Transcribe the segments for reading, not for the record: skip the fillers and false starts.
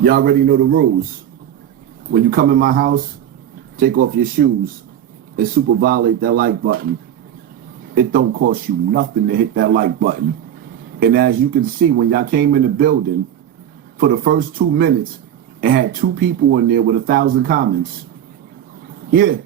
Y'all already know the rules. When you come in my house, take off your shoes and super violate that like button. It don't cost you nothing to hit that like button. And as you can see, when y'all came in the building, for the first 2 minutes, it had 2 people in there with 1,000 comments. Yeah.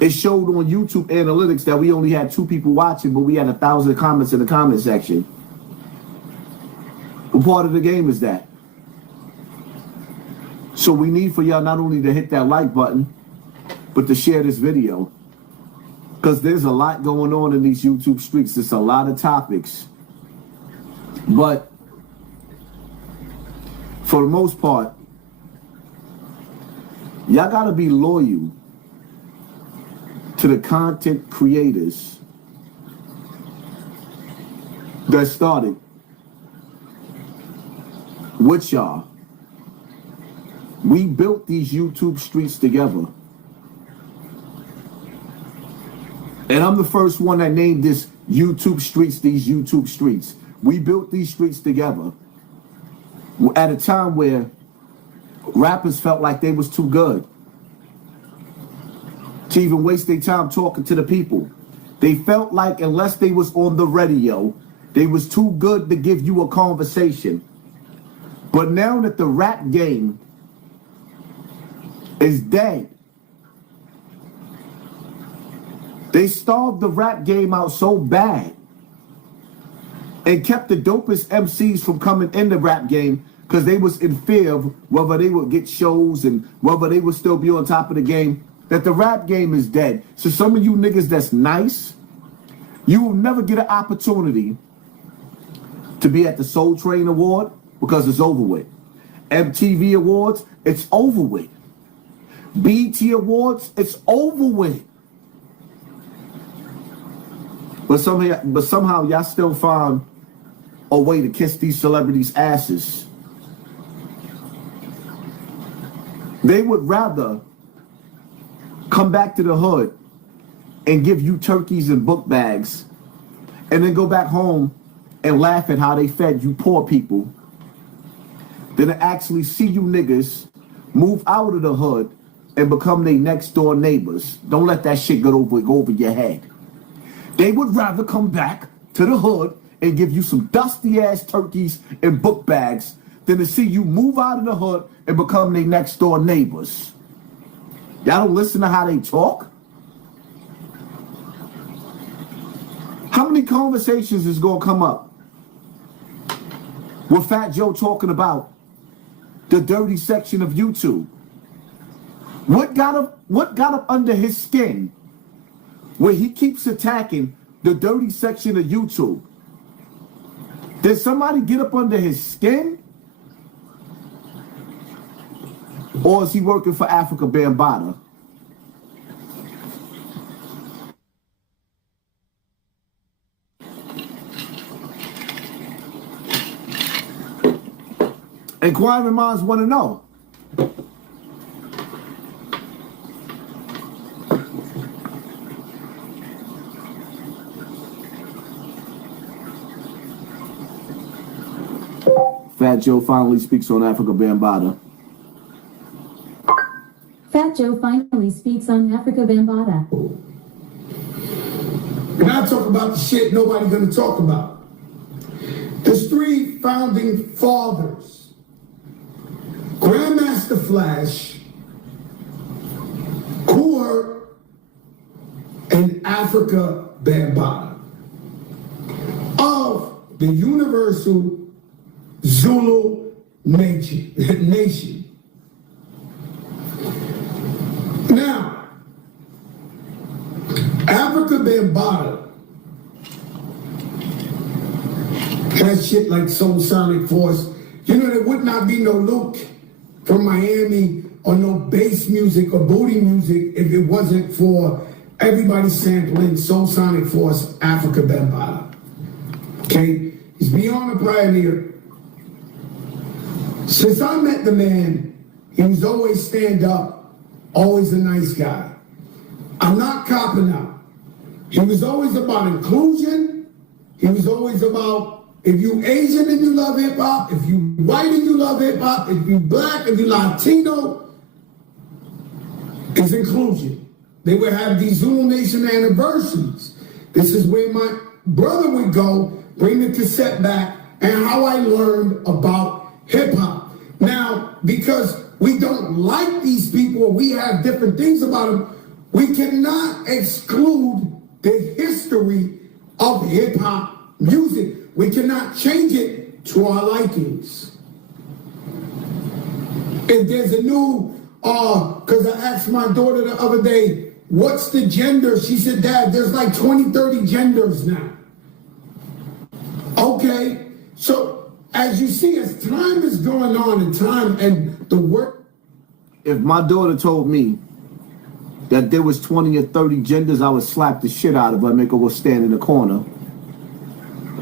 It showed on YouTube analytics that we only had 2 people watching, but we had 1,000 comments in the comment section. What part of the game is that? So we need for y'all not only to hit that like button, but to share this video. Because there's a lot going on in these YouTube streets. There's a lot of topics. But for the most part, y'all got to be loyal to the content creators that started with y'all. We built these YouTube streets together. And I'm the first one that named this YouTube streets, these YouTube streets. We built these streets together at a time where rappers felt like they was too good to even waste their time talking to the people. They felt like unless they was on the radio, they was too good to give you a conversation. But now that the rap game is dead, they starved the rap game out so bad and kept the dopest MCs from coming in the rap game because they was in fear of whether they would get shows and whether they would still be on top of the game, that the rap game is dead. So some of you niggas that's nice, you will never get an opportunity to be at the Soul Train Award because it's over with. MTV Awards, it's over with. BET Awards, it's over with. But somehow y'all still find a way to kiss these celebrities' asses. They would rather come back to the hood and give you turkeys and book bags and then go back home and laugh at how they fed you poor people than to actually see you niggas move out of the hood and become their next door neighbors. Don't let that shit go over your head. They would rather come back to the hood and give you some dusty ass turkeys and book bags than to see you move out of the hood and become their next door neighbors. Y'all don't listen to how they talk? How many conversations is gonna come up with Fat Joe talking about the dirty section of YouTube? What got him under his skin where he keeps attacking the dirty section of YouTube? Did somebody get up under his skin? Or is he working for Africa Bambaataa? Inquiring minds want to know. Fat Joe finally speaks on Africa Bambaataa. Fat Joe finally speaks on Africa Bambaataa. And I talk about the shit nobody's gonna talk about. There's 3 founding fathers: Grandmaster Flash, Kur, and Africa Bambaataa of the Universal Zulu Nation. Now, Africa Bambaataa has shit like Soul Sonic Force. You know, there would not be no Luke from Miami or no bass music or booty music if it wasn't for everybody sampling Soul Sonic Force, Africa Bambaataa. Okay? He's beyond a pioneer. Since I met the man, he was always stand up, always a nice guy. I'm not copping out. He was always about inclusion. He was always about If you Asian and you love hip hop, if you white and you love hip hop, if you black, if you Latino, it's inclusion. They would have these Zulu Nation anniversaries. This is where my brother would go, bring the cassette back, and how I learned about hip hop. Now, because we don't like these people, we have different things about them, we cannot exclude the history of hip hop music. We cannot change it to our likings. If there's a new, because I asked my daughter the other day, what's the gender? She said, Dad, there's like 20, 30 genders now. Okay, so as you see, as time is going on and the work. If my daughter told me that there was 20 or 30 genders, I would slap the shit out of her and make her go stand in the corner.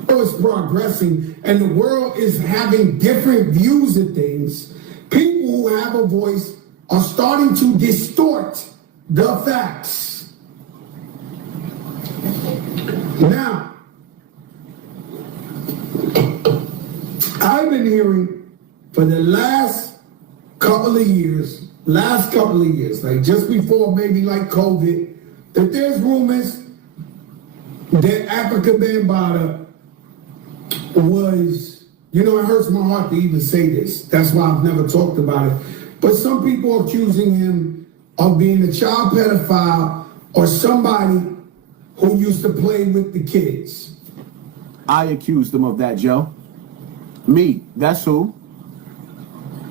Is progressing and the world is having different views of things. People who have a voice are starting to distort the facts. Now, I've been hearing for the last couple of years, like just before maybe like COVID, that there's rumors that Africa Bambaataa was, it hurts my heart to even say this. That's why I've never talked about it. But some people are accusing him of being a child pedophile or somebody who used to play with the kids. I accused him of that, Joe. Me, that's who.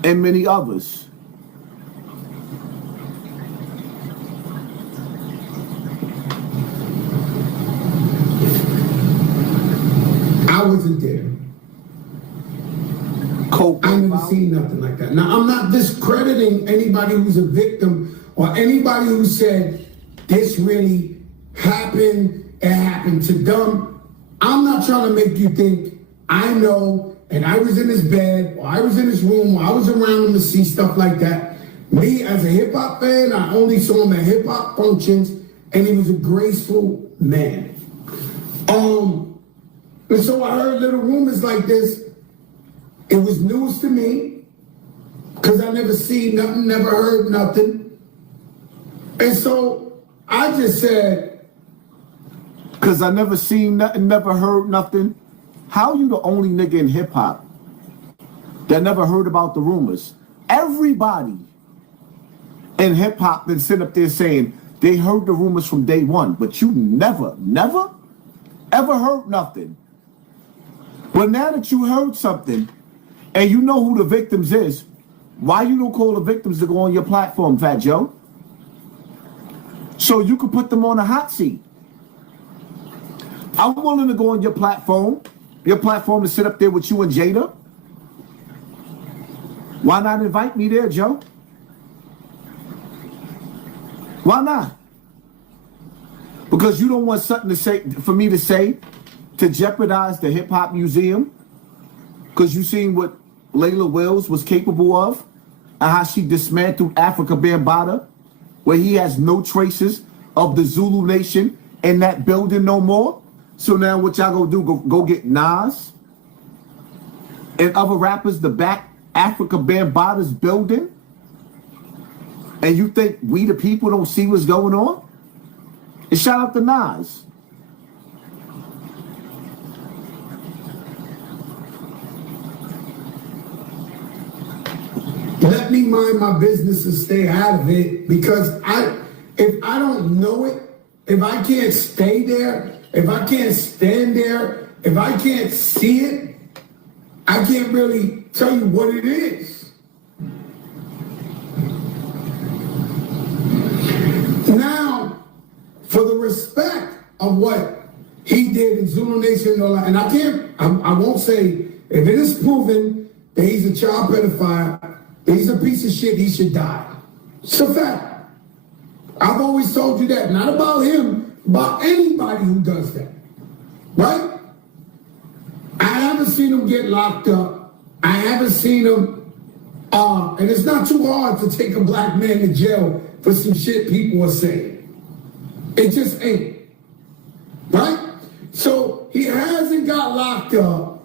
And many others. I wasn't there. I never seen nothing like that. Now, I'm not discrediting anybody who's a victim or anybody who said this really happened, it happened to them. I'm not trying to make you think I know and I was in his bed or I was in his room or I was around him to see stuff like that. Me, as a hip-hop fan, I only saw him at hip-hop functions and he was a graceful man. And so I heard little rumors like this. It was news to me because I never seen nothing, never heard nothing. And so I just said, because I never seen nothing, never heard nothing. How you the only nigga in hip hop that never heard about the rumors? Everybody in hip hop been sitting up there saying they heard the rumors from day one, but you never ever heard nothing. But now that you heard something and you know who the victims is, why you don't call the victims to go on your platform, Fat Joe? So you could put them on a hot seat. I'm willing to go on your platform to sit up there with you and Jada. Why not invite me there, Joe? Why not? Because you don't want something to say for me to say to jeopardize the hip hop museum? Because you seen what Layla Wills was capable of and how she dismantled Africa Bambaataa, where he has no traces of the Zulu Nation in that building no more. So now what y'all gonna do? Go get Nas and other rappers to back Africa Bambaataa's building? And you think we the people don't see what's going on? And shout out to Nas. Let me mind my business and stay out of it, because if I don't know it, if I can't stay there, if I can't stand there, if I can't see it, I can't really tell you what it is. Now, for the respect of what he did in Zulu Nation and all that, and I won't say, if it is proven that he's a child pedophile, that he's a piece of shit, he should die. It's a fact. I've always told you that. Not about him, about anybody who does that. Right? I haven't seen him get locked up. I haven't seen him, and it's not too hard to take a black man to jail for some shit people are saying. It just ain't. Right? So he hasn't got locked up.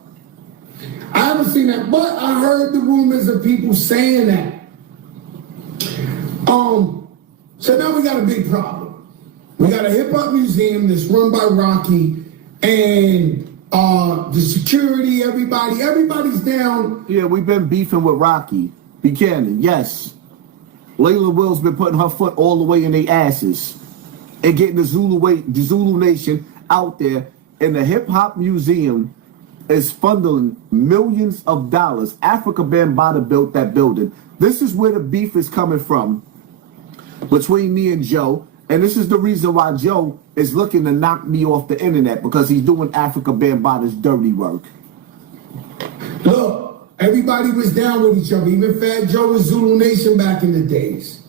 I haven't seen that, but I heard the rumors of people saying that. So now we got a big problem. We got a hip hop museum that's run by Rocky, and the security, everybody's down. Yeah, we've been beefing with Rocky Buchanan. Yes, Layla Will's been putting her foot all the way in their asses and getting the Zulu Nation out there. And the hip hop museum is funneling millions of dollars. Africa Bambaataa built that building. This is where the beef is coming from between me and Joe. And this is the reason why Joe is looking to knock me off the internet, because he's doing Africa Bambaataa's dirty work. Look, everybody was down with each other. Even Fat Joe was Zulu Nation back in the days.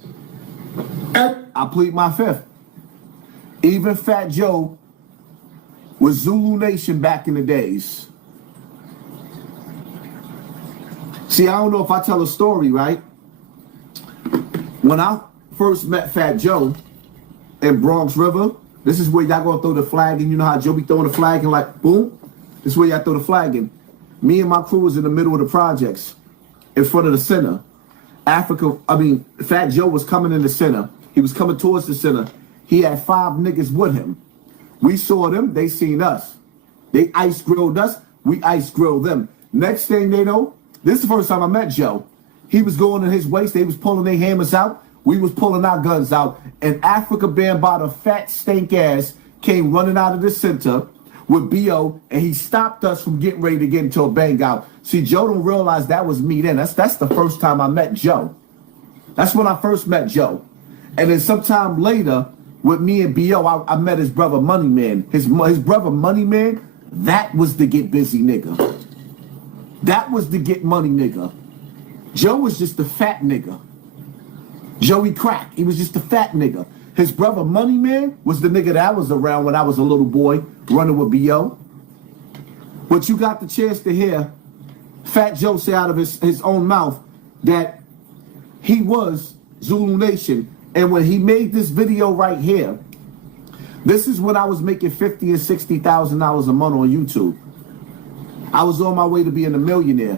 I plead my fifth. Even Fat Joe was Zulu Nation back in the days. See, I don't know if I tell a story, right? When I first met Fat Joe in Bronx River, this is where y'all gonna throw the flag in. You know how Joe be throwing the flag and like, boom? This is where y'all throw the flag in. Me and my crew was in the middle of the projects, in front of the center. Fat Joe was coming in the center. He was coming towards the center. He had 5 niggas with him. We saw them, they seen us. They ice grilled us, we ice grilled them. Next thing they know, this is the first time I met Joe. He was going in his waist, they was pulling their hammers out, we was pulling our guns out, and Africa Bambaataa, fat stink ass, came running out of the center with B.O., and he stopped us from getting ready to get into a bang out. See, Joe don't realize that was me then. That's the first time I met Joe. That's when I first met Joe. And then sometime later, with me and B.O., I met his brother Money Man. His brother Money Man, that was the get busy nigga. That was the get money nigga. Joe was just the fat nigga. Joey Crack, he was just a fat nigga. His brother Money Man was the nigga that I was around when I was a little boy running with B.O. But you got the chance to hear Fat Joe say out of his own mouth that he was Zulu Nation. And when he made this video right here, this is when I was making $50,000 and $60,000 a month on YouTube. I was on my way to being a millionaire.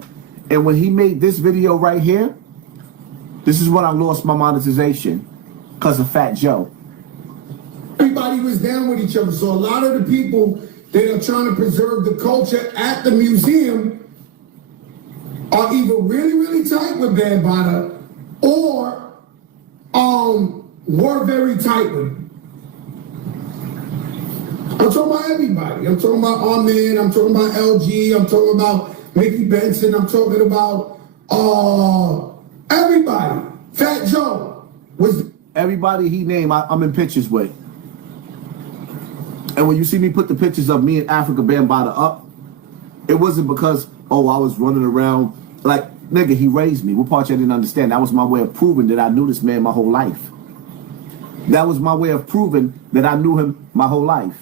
And when he made this video right here, this is when I lost my monetization because of Fat Joe. Everybody was down with each other. So a lot of the people that are trying to preserve the culture at the museum are either really, really tight with Bambaataa or were very tight with him. I'm talking about everybody. I'm talking about Armin. I'm talking about LG. I'm talking about Mickey Benson. I'm talking about everybody. Fat Joe was everybody he named. I'm in pictures with. And when you see me put the pictures of me and Africa Bambaataa up, it wasn't because I was running around like nigga. He raised me. What part y'all didn't understand? That was my way of proving that I knew this man my whole life. That was my way of proving that I knew him my whole life.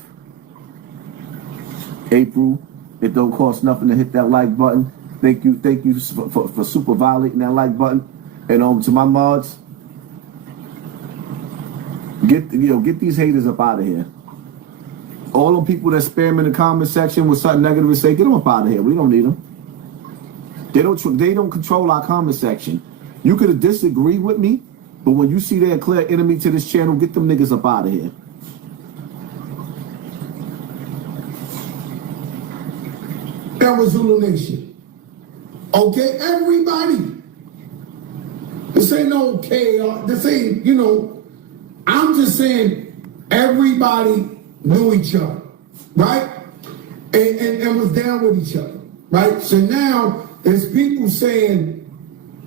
April, it don't cost nothing to hit that like button. Thank you for super violating that like button. And to my mods, get these haters up out of here. All them people that spam in the comment section with something negative to say, get them up out of here. We don't need them. They don't control our comment section. You could disagree with me, but when you see they're a clear enemy to this channel, get them niggas up out of here. That was Zulu Nation. Okay, everybody. This ain't okay. This ain't, I'm just saying everybody knew each other, right? And was down with each other, right? So now there's people saying,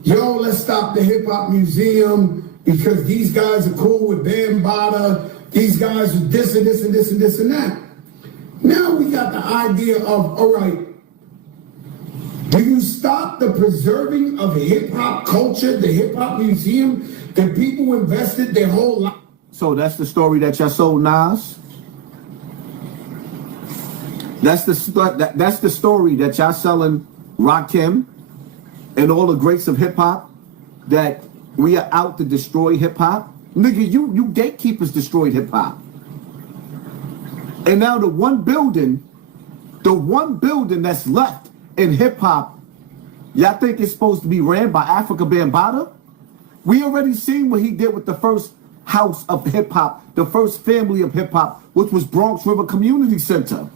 yo, let's stop the hip hop museum because these guys are cool with Bambaataa. These guys are this and this and this and this and that. Now we got the idea of, all right, do you stop the preserving of hip hop culture, the hip hop museum that people invested their whole life? So that's the story that y'all sold Nas? That's the story that y'all selling Rakim and all the greats of hip hop, that we are out to destroy hip hop? Nigga, you gatekeepers destroyed hip hop. And now the one building that's left in hip hop Y'all think it's supposed to be ran by Africa Bambaataa? We already seen what he did with the first house of hip hop, the first family of hip hop, which was Bronx River Community Center.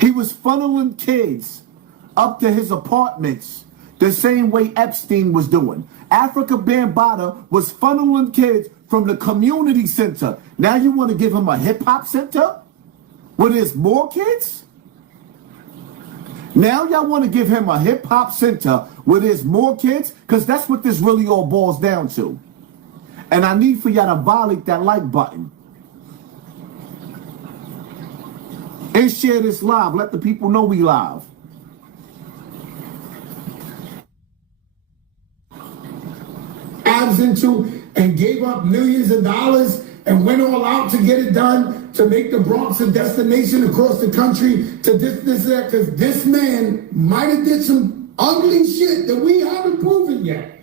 He was funneling kids up to his apartments the same way Epstein was doing. Africa Bambaataa was funneling kids from the community center. Now you want to give him a hip hop center where there's more kids? Now y'all want to give him a hip hop center where there's more kids? Because that's what this really all boils down to. And I need for y'all to violate that like button. And share this live. Let the people know we live. Abs into and gave up millions of dollars and went all out to get it done, to make the Bronx a destination across the country, to this, that, because this man might have did some ugly shit that we haven't proven yet.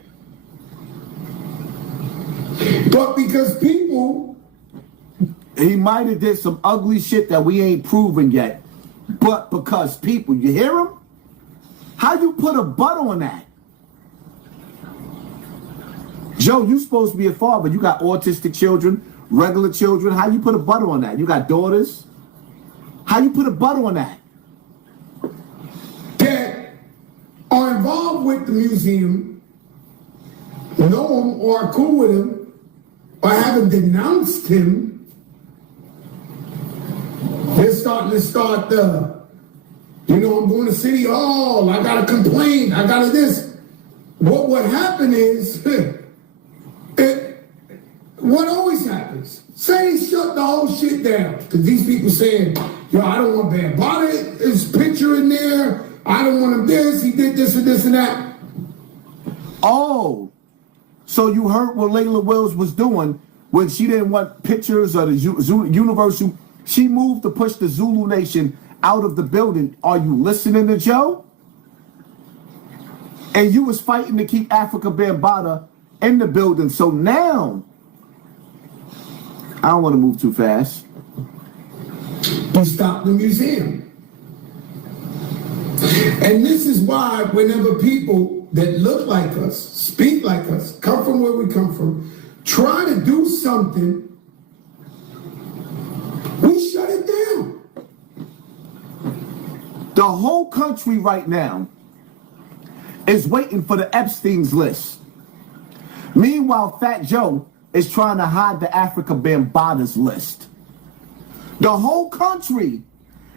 But because people... He might have did some ugly shit that we ain't proven yet. But because people, you hear him? How you put a butt on that? Joe, you supposed to be a father. You got autistic children, regular children. How you put a butt on that? You got daughters. How you put a butt on that? That are involved with the museum, know him or are cool with him, or haven't denounced him. They're starting to start I'm going to City Hall, I got to complain, I got to this. What would happen is, what always happens, say they shut the whole shit down, because these people saying, I don't want Bambaataa, his picture in there, I don't want him this, he did this and this and that. Oh, so you heard what Layla Wills was doing when she didn't want pictures of the Universal. She moved to push the Zulu Nation out of the building. Are you listening to Joe? And you was fighting to keep Africa Bambaataa in the building. So now, I don't want to move too fast. You stop the museum. And this is why whenever people that look like us, speak like us, come from where we come from, try to do something, we shut it down. The whole country right now is waiting for the Epstein's list. Meanwhile, Fat Joe is trying to hide the Africa Bambaataa's list. The whole country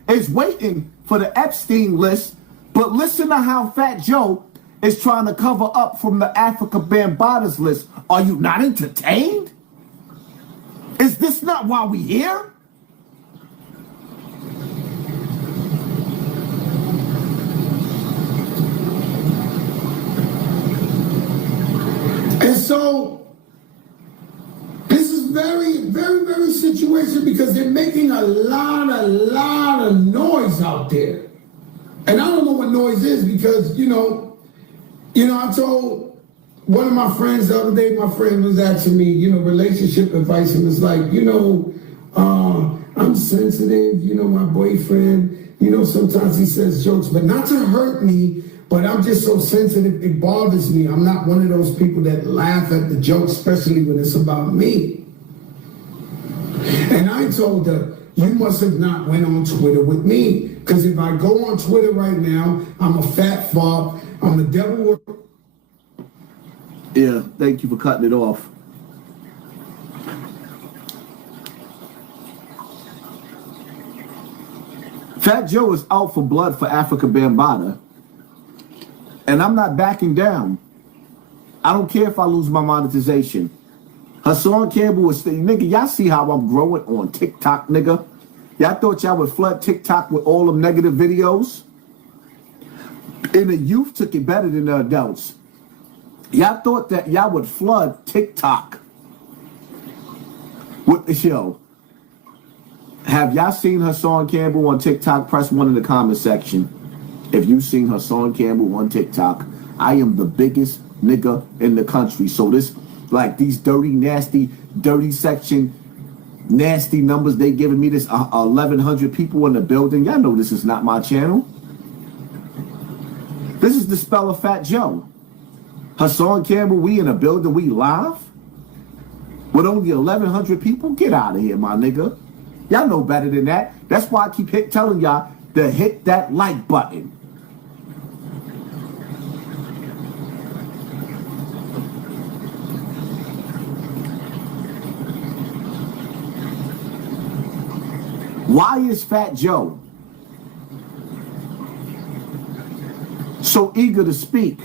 is waiting for the Epstein list, but listen to how Fat Joe is trying to cover up from the Africa Bambaataa's list. Are you not entertained? Is this not why we here? And so, this is very, very, very situation because they're making a lot of noise out there. And I don't know what noise is because, I told one of my friends the other day, my friend was asking me, relationship advice, and was like, I'm sensitive, my boyfriend, sometimes he says jokes, but not to hurt me. But I'm just so sensitive, it bothers me. I'm not one of those people that laugh at the jokes, especially when it's about me. And I told her, you must have not went on Twitter with me. Because if I go on Twitter right now, I'm a fat fuck, I'm the devil. Yeah, thank you for cutting it off. Fat Joe is out for blood for Africa Bambaataa. And I'm not backing down. I don't care if I lose my monetization. Hassan Campbell was saying, nigga, y'all see how I'm growing on TikTok, nigga? Y'all thought y'all would flood TikTok with all them negative videos? And the youth took it better than the adults. Y'all thought that y'all would flood TikTok with the show. Have y'all seen Hassan Campbell on TikTok? Press 1 in the comment section. If you've seen Hassan Campbell on TikTok, I am the biggest nigga in the country. So these dirty section, nasty numbers they giving me, this 1,100 people in the building. Y'all know this is not my channel. This is the spell of Fat Joe. Hassan Campbell, we in a building, we live? With only 1,100 people? Get out of here, my nigga. Y'all know better than that. That's why I keep telling y'all to hit that like button. Why is Fat Joe so eager to speak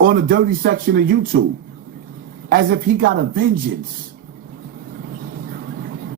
on the dirty section of YouTube as if he got a vengeance